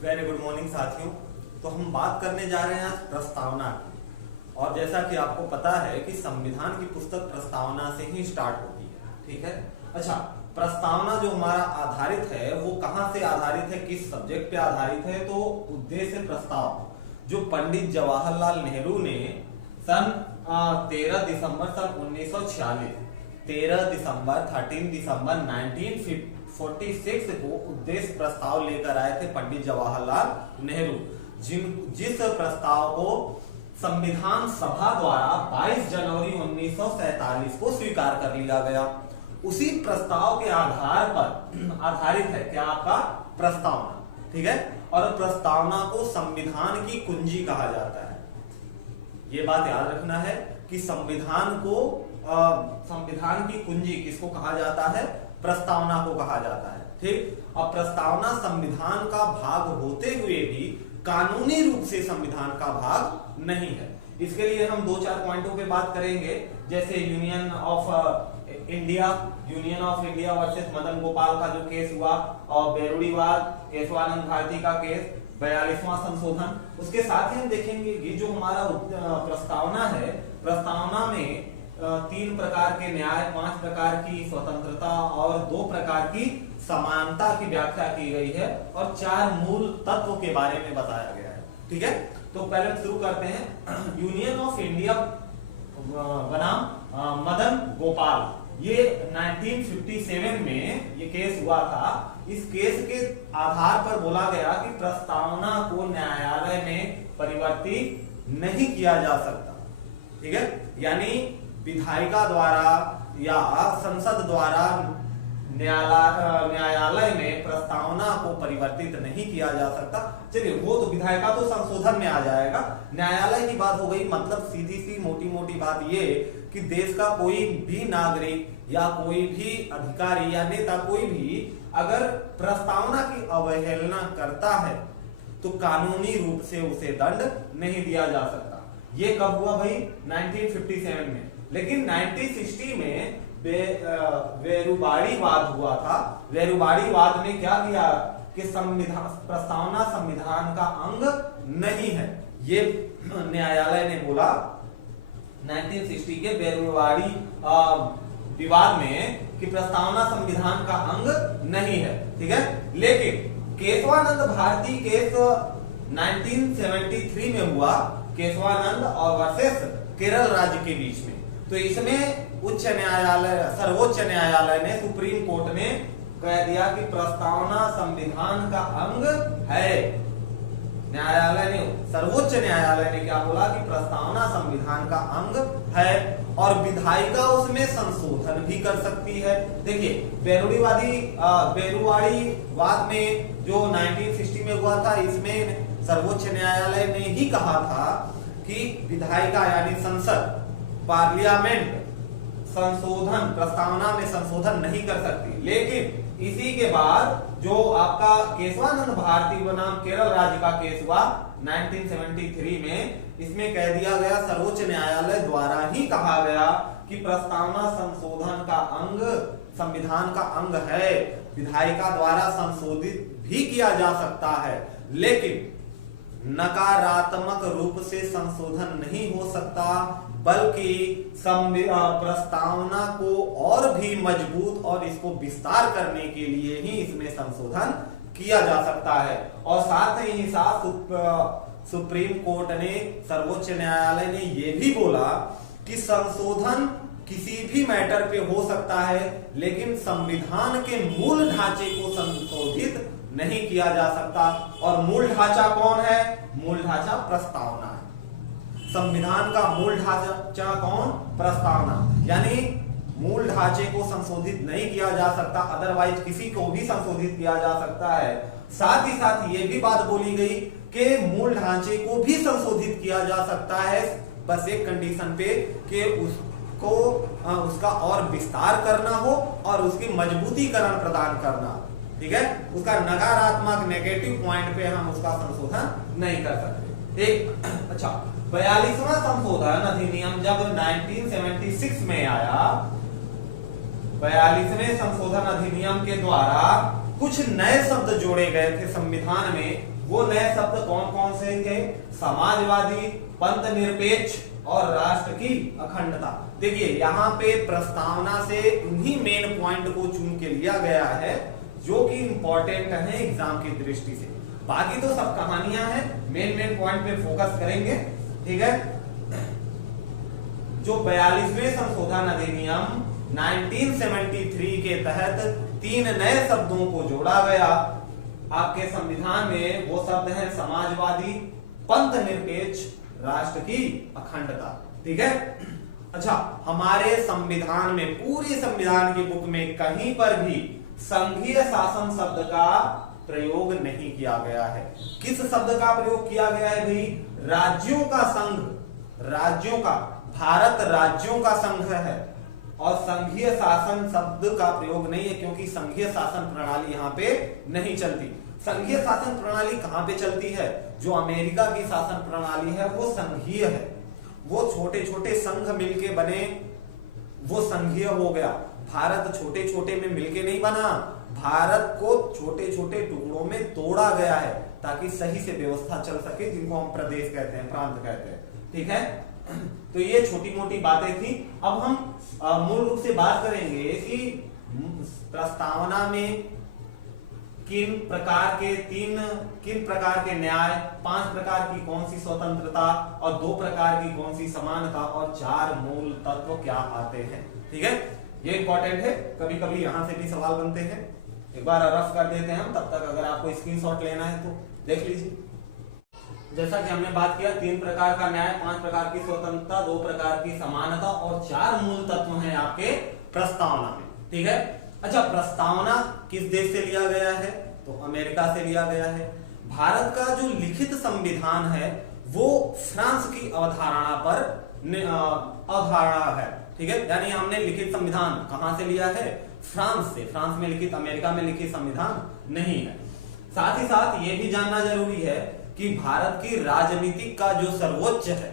Very good morning साथियों। तो हम बात करने जा रहे हैं आज प्रस्तावना की। और जैसा कि आपको पता है कि संविधान की पुस्तक प्रस्तावना से ही स्टार्ट होती है, ठीक है। अच्छा, प्रस्तावना जो हमारा आधारित है वो कहाँ से आधारित है, किस सब्जेक्ट पे आधारित है? तो उद्देश्य प्रस्ताव जो पंडित जवाहरलाल नेहरू ने सन 13 दिसंबर सन 1946 13 दिसंबर 1946 को उद्देश्य प्रस्ताव लेकर आए थे पंडित जवाहरलाल नेहरू, जिस प्रस्ताव को संविधान सभा द्वारा 22 जनवरी 1947 को स्वीकार कर लिया गया। उसी प्रस्ताव के आधार पर आधारित है क्या आपका प्रस्तावना, ठीक है। और प्रस्तावना को संविधान की कुंजी कहा जाता है। ये बात याद रखना है कि संविधान की कुंजी किसको कहा जाता है? प्रस्तावना को कहा जाता है, ठीक। अब प्रस्तावना संविधान का भाग होते हुए भी कानूनी रूप से संविधान का भाग नहीं है। इसके लिए हम 2-4 पॉइंटों पे बात करेंगे, जैसे union of India versus Madan Gopal का जो केस हुआ, और बेरुड़ीवाद, केशवानंद भारती का केस, 42वां संशोधन। उसके साथ ही हम देखेंगे कि जो हमारा प्रस्तावना है, प्रस्तावना में 3 प्रकार के न्याय, 5 प्रकार की स्वतंत्रता और 2 प्रकार की समानता की व्याख्या की गई है, और 4 मूल तत्व के बारे में बताया गया है, ठीक है। तो पहले शुरू करते हैं। यूनियन ऑफ इंडिया बनाम मदन गोपाल, ये 1957 में ये केस हुआ था। इस केस के आधार पर बोला गया कि प्रस्तावना को न्यायालय में परिवर्तित नहीं किया जा सकता, ठीक है। यानी विधायिका द्वारा या संसद द्वारा न्यायालय में प्रस्तावना को परिवर्तित नहीं किया जा सकता। चलिए, वो तो विधायिका तो संशोधन में आ जाएगा, न्यायालय की बात हो गई। मतलब सीधी सी मोटी मोटी बात ये कि देश का कोई भी नागरिक या कोई भी अधिकारी या नेता, कोई भी अगर प्रस्तावना की अवहेलना करता है तो कानूनी रूप से उसे दंड नहीं दिया जा सकता। ये कब हुआ भाई? 1957 में। लेकिन 1960 में वेरुवाड़ीवाद हुआ था। वेरुवाड़ीवाद ने क्या किया कि प्रस्तावना संविधान का अंग नहीं है। ये न्यायालय ने बोला 1960 के वेरुवाड़ी विवाद में कि प्रस्तावना संविधान का अंग नहीं है, ठीक है। लेकिन केशवानंद भारती केस 1973 में हुआ, केशवानंद और वर्सेस केरल राज्य के बीच में। तो इसमें सर्वोच्च न्यायालय ने, सुप्रीम कोर्ट ने कह दिया कि प्रस्तावना संविधान का अंग है। सर्वोच्च न्यायालय ने क्या बोला कि प्रस्तावना संविधान का अंग है, और विधायिका उसमें संशोधन भी कर सकती है। देखिए, बेरुवाड़ीवाद में जो 1960 में हुआ था, इसमें सर्वोच्च न्यायालय ने ही कहा था कि विधायिका यानी संसद, पार्लियामेंट संशोधन, प्रस्तावना में संशोधन नहीं कर सकती। लेकिन इसी के बाद जो आपका केशवानंद भारती बनाम केरल राज्य का केस हुआ 1973 में, इसमें कह दिया गया, सर्वोच्च न्यायालय द्वारा ही कहा गया कि प्रस्तावना संशोधन का अंग, संविधान का अंग है, विधायिका द्वारा संशोधित भी किया जा सकता है, लेकिन नकारात्मक रूप से संशोधन नहीं हो सकता, बल्कि प्रस्तावना को और भी मजबूत और इसको विस्तार करने के लिए ही इसमें संशोधन किया जा सकता है। और साथ ही साथ सुप्रीम कोर्ट ने, सर्वोच्च न्यायालय ने यह भी बोला कि संशोधन किसी भी मैटर पे हो सकता है, लेकिन संविधान के मूल ढांचे को संशोधित नहीं किया जा सकता। और मूल ढांचा कौन है? मूल ढांचा प्रस्तावना है। संविधान का मूल ढांचा कौन? प्रस्तावना। यानी मूल ढांचे को संशोधित नहीं किया जा सकता, अदरवाइज किसी को भी संशोधित किया जा सकता है। साथ ही साथ ये भी बात बोली गई कि मूल ढांचे को भी संशोधित किया जा सकता है, बस एक कंडीशन पे कि उसका और विस्तार करना हो और उसकी मजबूतीकरण प्रदान करना, ठीक है। उसका नकारात्मक नेगेटिव पॉइंट पे हम उसका संशोधन नहीं कर सकते, ठीक। अच्छा, 42वां संशोधन अधिनियम जब 1976 में आया, 42वें संशोधन अधिनियम के द्वारा कुछ नए शब्द जोड़े गए थे संविधान में, वो नए शब्द कौन कौन से थे? समाजवादी, पंथ निरपेक्ष और राष्ट्र की अखंडता। देखिए यहाँ पे प्रस्तावना से उन्हीं मेन पॉइंट को चुन के लिया गया है जो कि इंपॉर्टेंट है एग्जाम की दृष्टि से। बाकी तो सब कहानियां हैं, मेन पॉइंट पे फोकस करेंगे, ठीक है। जो 42वें संशोधन अधिनियम 1973 के तहत 3 नए शब्दों को जोड़ा गया आपके संविधान में, वो शब्द है समाजवादी, पंथ निरपेक्ष, राष्ट्र की अखंडता, ठीक है। अच्छा, हमारे संविधान में, पूरी संविधान की बुक में कहीं पर भी संघीय शासन शब्द का प्रयोग नहीं किया गया है। किस शब्द का प्रयोग किया गया है भाई? राज्यों का संघ, राज्यों का, भारत राज्यों का संघ है, और संघीय शासन शब्द का प्रयोग नहीं है, क्योंकि संघीय शासन प्रणाली यहाँ पे नहीं चलती। संघीय शासन प्रणाली कहां पे चलती है? जो अमेरिका की शासन प्रणाली है वो संघीय है, वो छोटे छोटे संघ मिलके बने, वो संघीय हो गया। भारत छोटे छोटे में मिलके नहीं बना, भारत को छोटे छोटे टुकड़ों में तोड़ा गया है ताकि सही से व्यवस्था चल सके, जिनको हम प्रदेश कहते हैं, प्रांत कहते हैं, ठीक है। तो ये छोटी मोटी बातें थी। अब हम मूल रूप से बात करेंगे कि प्रस्तावना में किन प्रकार के न्याय, 5 प्रकार की कौन सी स्वतंत्रता और 2 प्रकार की कौन सी समानता और 4 मूल तत्व क्या आते हैं, ठीक है। ये इंपॉर्टेंट है, कभी कभी यहां से भी सवाल बनते हैं, एक बार रफ कर देते हैं हम, तब तक अगर आपको स्क्रीनशॉट लेना है तो देख लीजिए। जैसा कि हमने बात किया, 3 प्रकार का न्याय, 5 प्रकार की स्वतंत्रता, 2 प्रकार की समानता और 4 मूल तत्व हैं आपके प्रस्तावना में, ठीक है। अच्छा, प्रस्तावना किस देश से लिया गया है? तो अमेरिका से लिया गया है। भारत का जो लिखित संविधान है वो फ्रांस की अवधारणा पर अवधारणा है, ठीक है। यानी हमने लिखित संविधान कहां से लिया है? फ्रांस से। फ्रांस में लिखित, अमेरिका में लिखित संविधान नहीं है। साथ ही साथ ये भी जानना जरूरी है कि भारत की राजनीति का जो सर्वोच्च है,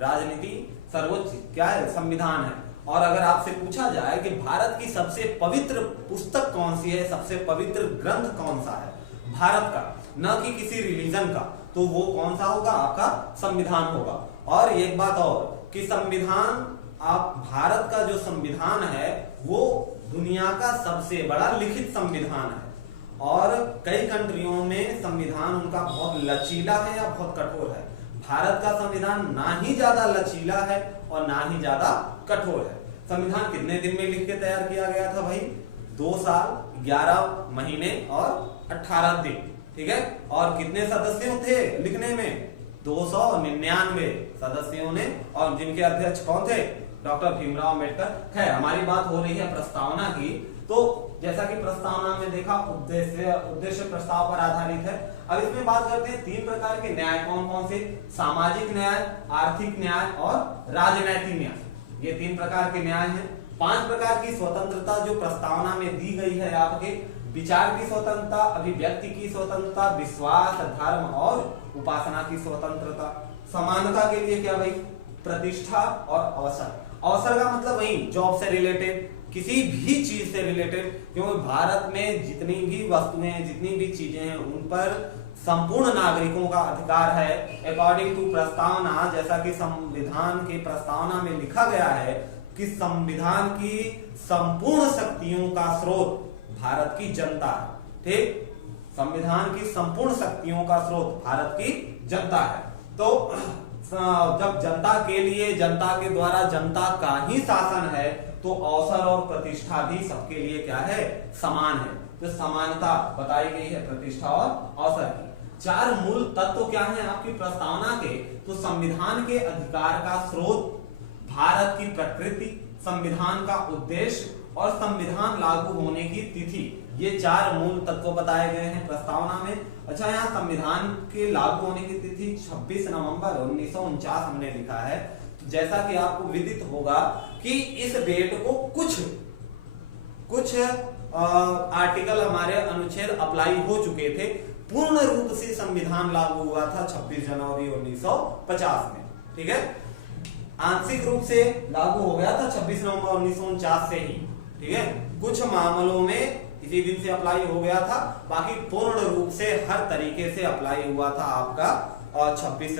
राजनीति सर्वोच्च क्या है? संविधान है। और अगर आपसे पूछा जाए कि भारत की सबसे पवित्र पुस्तक कौन सी है, सबसे पवित्र ग्रंथ कौन सा है भारत का, न कि किसी रिलीजन का, तो वो कौन सा होगा? आपका संविधान होगा। और एक बात और कि संविधान, आप भारत का जो संविधान है वो दुनिया का सबसे बड़ा लिखित संविधान है, और कई कंट्रियों में संविधान उनका बहुत लचीला है या बहुत कठोर है। भारत का संविधान ना ही ज्यादा लचीला है और ना ही ज्यादा कठोर है। संविधान कितने दिन में लिख के तैयार किया गया था भाई? 2 साल 11 महीने और 18 दिन, ठीक है। और कितने सदस्यों थे लिखने में? 299 सदस्यों ने, और जिनके अध्यक्ष कौन थे? डॉक्टर भीमराव अम्बेडकर। खैर, हमारी बात हो रही है प्रस्तावना की, तो जैसा कि प्रस्तावना में देखा, उद्देश्य प्रस्ताव पर आधारित है। अब इसमें बात करते हैं 3 प्रकार के न्याय कौन कौन से? सामाजिक न्याय, आर्थिक न्याय और राजनैतिक न्याय। ये 3 प्रकार के न्याय हैं। 5 प्रकार की स्वतंत्रता जो प्रस्तावना में दी गई है आपके: विचार की स्वतंत्रता, अभिव्यक्ति की स्वतंत्रता, विश्वास, धर्म और उपासना की स्वतंत्रता। समानता के लिए क्या भाई? प्रतिष्ठा और अवसर। अवसर का मतलब वही जॉब से रिलेटेड, किसी भी चीज से रिलेटेड, क्योंकि भारत में जितनी भी वस्तुएं, जितनी भी चीजें हैं, उन पर संपूर्ण नागरिकों का अधिकार है अकॉर्डिंग टू प्रस्तावना। जैसा कि संविधान के प्रस्तावना में लिखा गया है कि संविधान की संपूर्ण शक्तियों का स्रोत भारत की जनता है, ठीक। संविधान की संपूर्ण शक्तियों का स्रोत भारत की जनता है। तो जब जनता के लिए, जनता के द्वारा जनता का ही शासन है, तो अवसर और प्रतिष्ठा भी सबके लिए क्या है? समान है। तो समानता बताई गई है प्रतिष्ठा और अवसर की। 4 मूल तत्व क्या हैं आपकी प्रस्तावना के? तो संविधान के अधिकार का स्रोत, भारत की प्रकृति, संविधान का उद्देश्य और संविधान लागू होने की तिथि, ये 4 मूल तत्व बताए गए हैं प्रस्तावना में। अच्छा, यहाँ संविधान के लागू होने की तिथि 26 नवंबर 1949 हमने लिखा है। तो जैसा कि आपको विदित होगा कि इस डेट को कुछ आर्टिकल, हमारे अनुच्छेद अप्लाई हो चुके थे। पूर्ण रूप से संविधान लागू हुआ था 26 जनवरी 1950 में, ठीक है। आंशिक रूप से लागू हो गया था 26 नवंबर 1949 से ही, ठीक है। कुछ मामलों में इसी दिन से अप्लाई हो गया था, बाकी पूर्ण रूप से हर तरीके से अप्लाई हुआ था आपका 26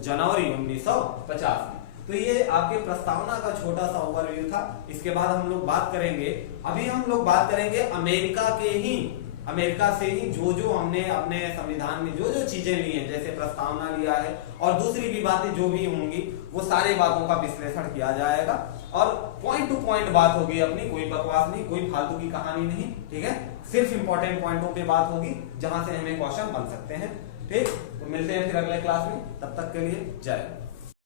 जनवरी 1950 में। तो ये आपके प्रस्तावना का छोटा सा ओवरव्यू था। इसके बाद हम लोग बात करेंगे, अभी हम लोग बात करेंगे अमेरिका से ही जो हमने अपने संविधान में जो चीजें ली हैं, जैसे प्रस्तावना लिया है और दूसरी भी बातें जो भी होंगी, वो सारी बातों का विश्लेषण किया जाएगा और पॉइंट टू पॉइंट बात होगी अपनी, कोई बकवास नहीं, कोई फालतू की कहानी नहीं, ठीक है। सिर्फ इंपॉर्टेंट पॉइंटों पे बात होगी जहां से हमें क्वेश्चन बन सकते हैं, ठीक। तो मिलते हैं फिर अगले क्लास में, तब तक के लिए जय।